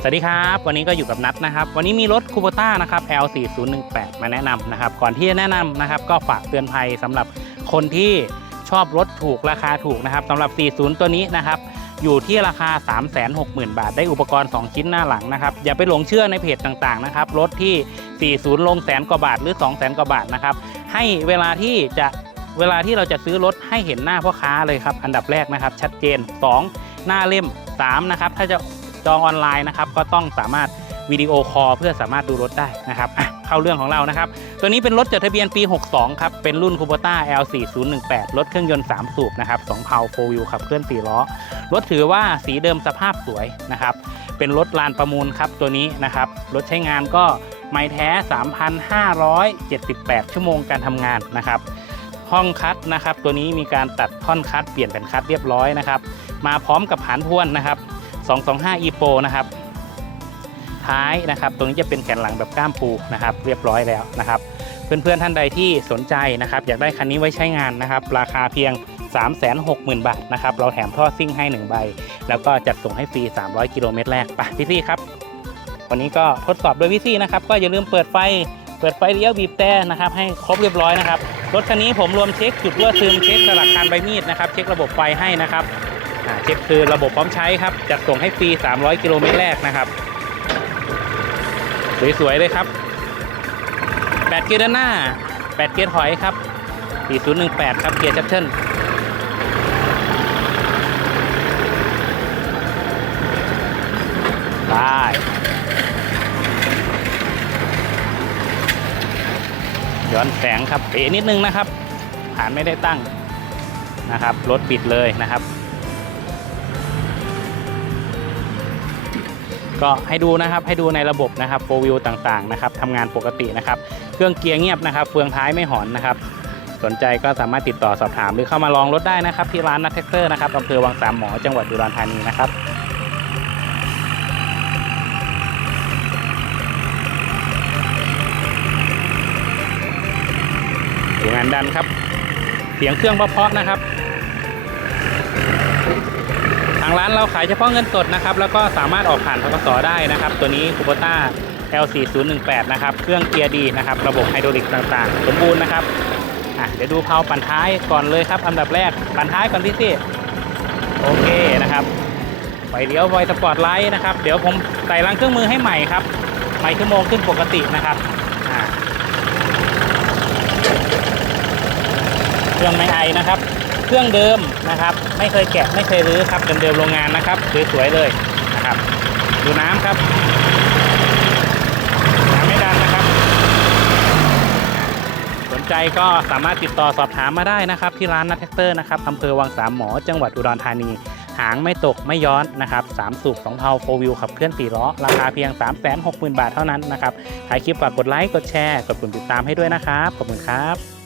สวัสดีครับ วันนี้ก็อยู่กับนัทนะครับ วันนี้มีรถคูโบต้านะครับ L4018 มาแนะนำนะครับ ก่อนที่จะแนะนำนะครับ ก็ฝากเตือนภัยสำหรับคนที่ชอบรถถูกราคาถูกนะครับสำหรับ 40 ตัวนี้นะครับอยู่ที่ราคา 360,000 บาท ได้อุปกรณ์ 2 ชิ้นหน้าหลังนะครับ อย่าไปหลงเชื่อในเพจต่างๆนะครับ รถที่ 40 ลงแสนกว่าบาทหรือ 200,000 กว่าบาทนะครับ ให้เวลาที่จะเวลาที่เราจะซื้อรถให้เห็นหน้าพ่อค้าเลยครับ อันดับแรกนะครับ ชัดเจน 2 หน้าเล่ม 3 นะครับ ถ้าจะ จองออนไลน์นะครับก็ต้องสามารถวิดีโอคอลเพื่อสามารถดูรถได้นะครับเข้าเรื่องของเรานะครับ ตัวนี้เป็นรถจดทะเบียนปี 62 ครับ เป็นรุ่น Kubota L4018 รถเครื่องยนต์ 3 สูบนะครับ2เพาโฟวิวขับเคลื่อน 4 ล้อ รถถือว่าสีเดิมสภาพสวยนะครับ เป็นรถลานประมูลครับตัวนี้นะครับ รถใช้งานก็ไม่แท้ 3,578 ชั่วโมงการทำงานนะครับห้องคัดนะครับ ตัวนี้มีการตัดท่อนคัดเปลี่ยนเป็นคัดเรียบร้อยนะครับ มาพร้อมกับผานพวนนะครับ 225 e p o นะครับ ท้ายนะครับ ตรงนี้จะเป็นแขนหลังแบบก้ามปูนะครับ เรียบร้อยแล้วนะครับ เพื่อนๆท่านใดที่สนใจนะครับ อยากได้คันนี้ไว้ใช้งานนะครับ ราคาเพียง 360,000 บาทนะครับ เราแถมท่อซิ่งให้ 1 ใบ แล้วก็จัดส่งให้ฟรี 300 กิโลเมตรแรกไปพี่ซี่ครับวันนี้ก็ทดสอบโดยพี่ซี่นะครับ ก็อย่าลืมเปิดไฟเปิดไฟเลี้ยวบีบแต่นะครับ ให้ครบเรียบร้อยนะครับ รถคันนี้ผมรวมเช็คจุดรั่วซึมเช็คสลักการใบมีดนะครับ เช็คระบบไฟให้นะครับ เช็คคือระบบพร้อมใช้ครับ จัดส่งให้ฟรี 300 กิโลเมตรแรกนะครับ สวยๆเลยครับ 8 เกียร์ด้านหน้า 8 เกียร์ถอยครับ 4018 ครับ เกียร์จับเชิลไปย้อนแสงครับเป๋นิดนึงนะครับฐานไม่ได้ตั้งนะครับ รถปิดเลยนะครับ ก็ให้ดูนะครับให้ดูในระบบนะครับโฟวิวต่างๆนะครับทำงานปกตินะครับ เครื่องเกียร์เงียบนะครับ เฟืองท้ายไม่หอนนะครับ สนใจก็สามารถติดต่อสอบถาม หรือเข้ามาลองรถได้นะครับ ที่ร้านนัทเทคเตอร์นะครับอำเภอวังสามหมอจังหวัดอุดรธานีนะครับดูงานดันครับ เสียงเครื่องเพาะๆนะครับางร้านเราขายเฉพาะเงินสดนะครับ แล้วก็สามารถออกผ่านทกสได้นะครับ ตัวนี้ Kubota L4018 นะครับ เครื่องเกียร์ดีนะครับ ระบบไฮดรอลิกต่างๆ สมบูรณ์นะครับอะเดี๋ยวดูเพาปั่นท้ายก่อนเลยครับอันดับแรกปั่นท้ายก่อนพี่ซี่โอเคนะครับไฟเลี้ยวไฟสปอร์ตไลท์นะครับ เดี๋ยวผมใส่รังเครื่องมือให้ใหม่ครับใหม่ชั่วโมงขึ้นปกตินะครับเครื่องไม่ไอนะครับ เครื่องเดิมนะครับ ไม่เคยแกะไม่เคยรื้อครับเดิมๆโรงงานนะครับสวยๆเลยนะครับ ดูน้ำครับน้ำไม่ดันนะครับ สนใจก็สามารถติดต่อสอบถามมาได้นะครับ ที่ร้านนัทแท็กเตอร์นะครับอำเภอวังสามหมอจังหวัดอุดรธานีหางไม่ตกไม่ย้อนนะครับสามสูบสองเพาโฟวิวขับเคลื่อนสี่ล้อ ราคาเพียง 3 6 0 0 0 0 บาทเท่านั้นนะครับถ่ายคลิปฝากกดไลค์ กดแชร์ กดปุ่มติดตามให้ด้วยนะครับ ขอบคุณครับ